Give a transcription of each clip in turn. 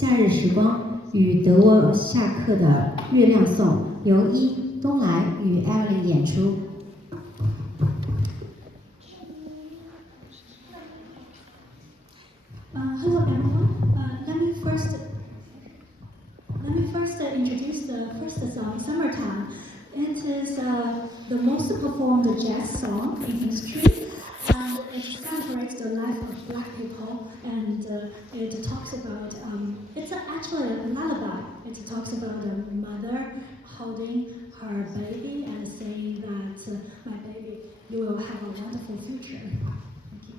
夏日时光与德沃夏克的月亮颂由东来与艾琳演出。Hello everyone. Let me first introduce the first song, Summertime. It is the most performed jazz song in history, and it celebrates the life of Black people. And it talks about it's actually a lullaby. It talks about a mother holding her baby and saying that my baby, you will have a wonderful future. Thank you.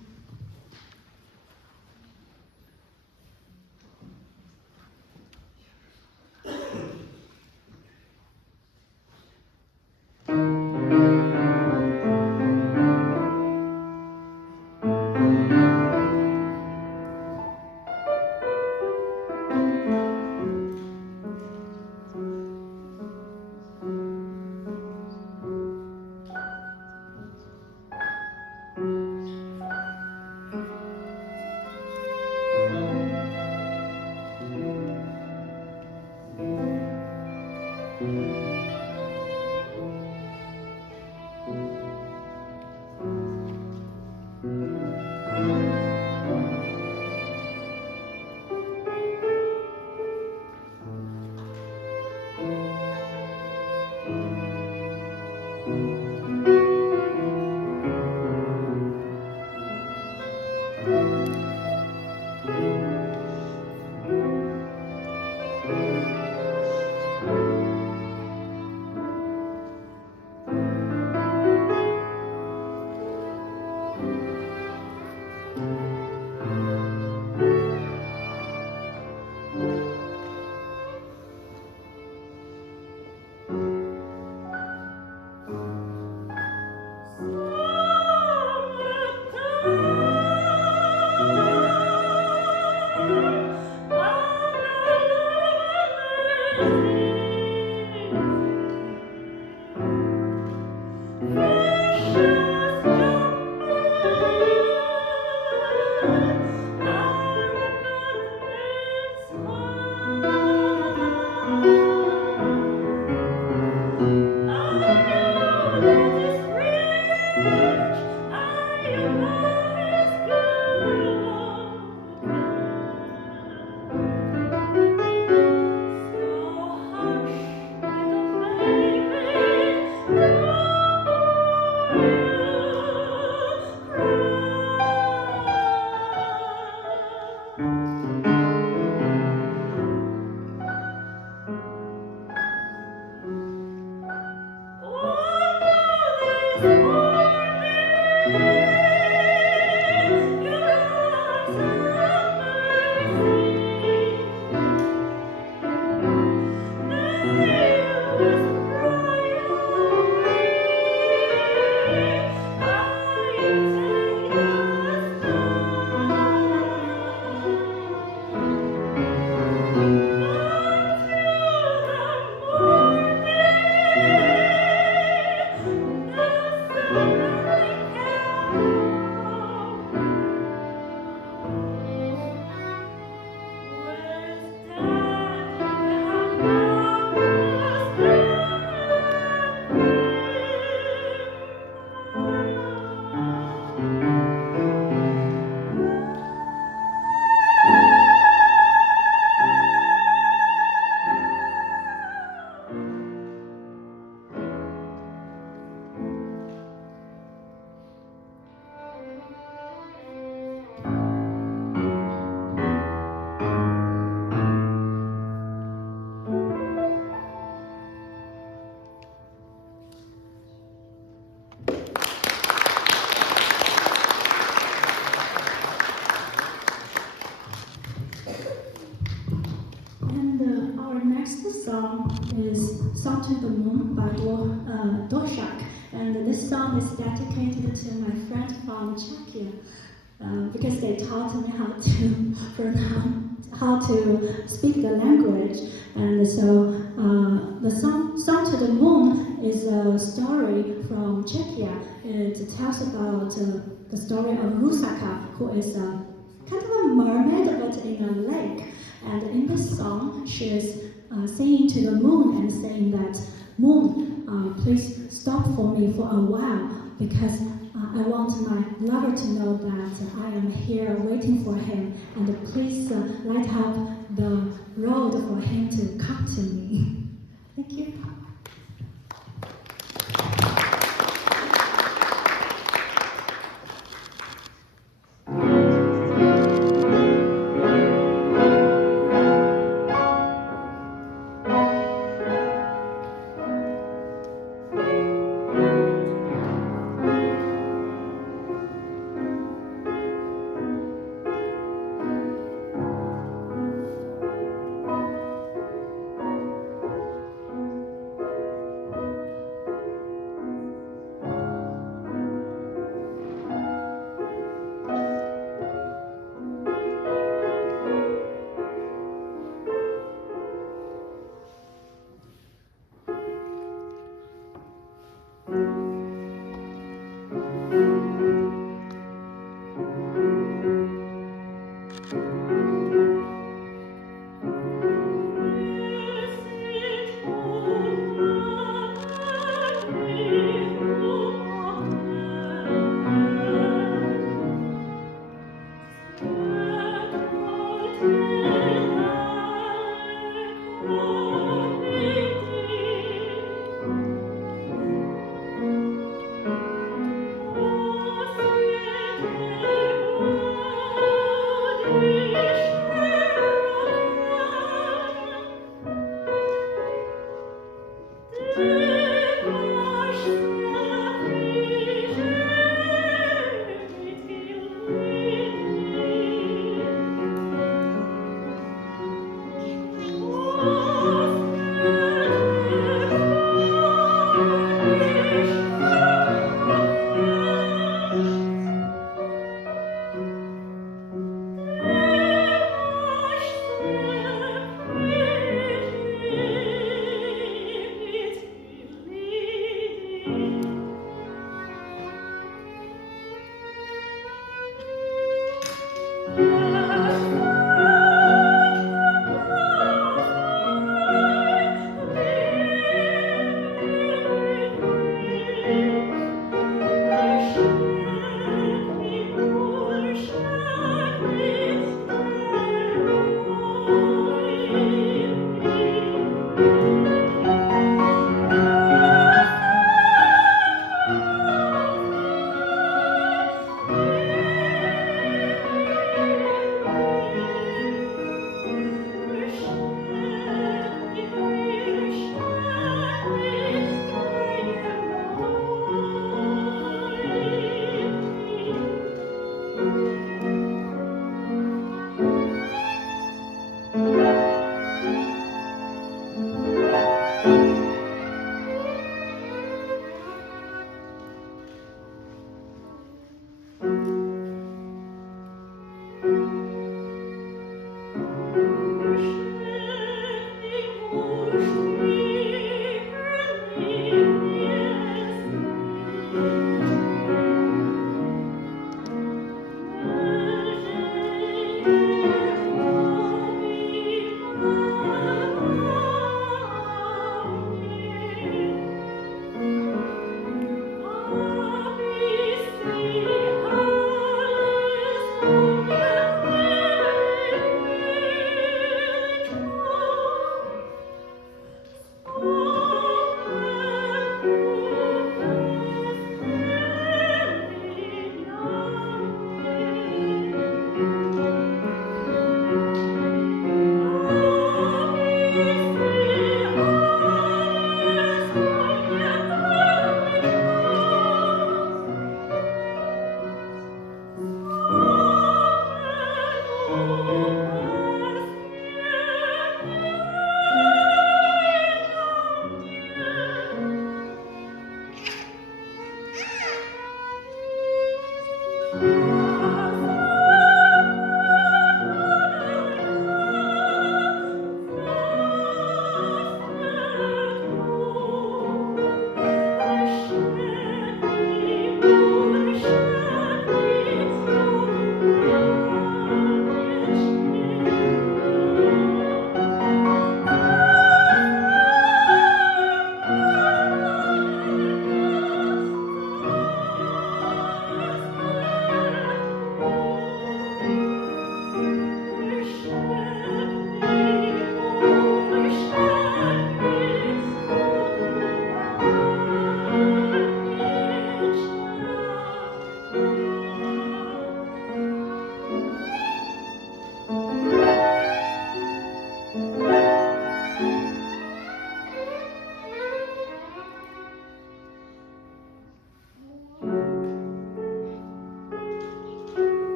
Song is Song to the Moon by Dvorak, and this song is dedicated to my friend from Czechia because they taught me how to speak the language. And so the song to the Moon is a story from Czechia. It tells about the story of Rusaka, who is kind of a mermaid but in a lake. And in this song, she is singing to the moon and saying that, "Moon, please stop for me for a while because I want my lover to know that I am here waiting for him, and please light up the road for him to come to me." Thank you.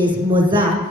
is Mozart.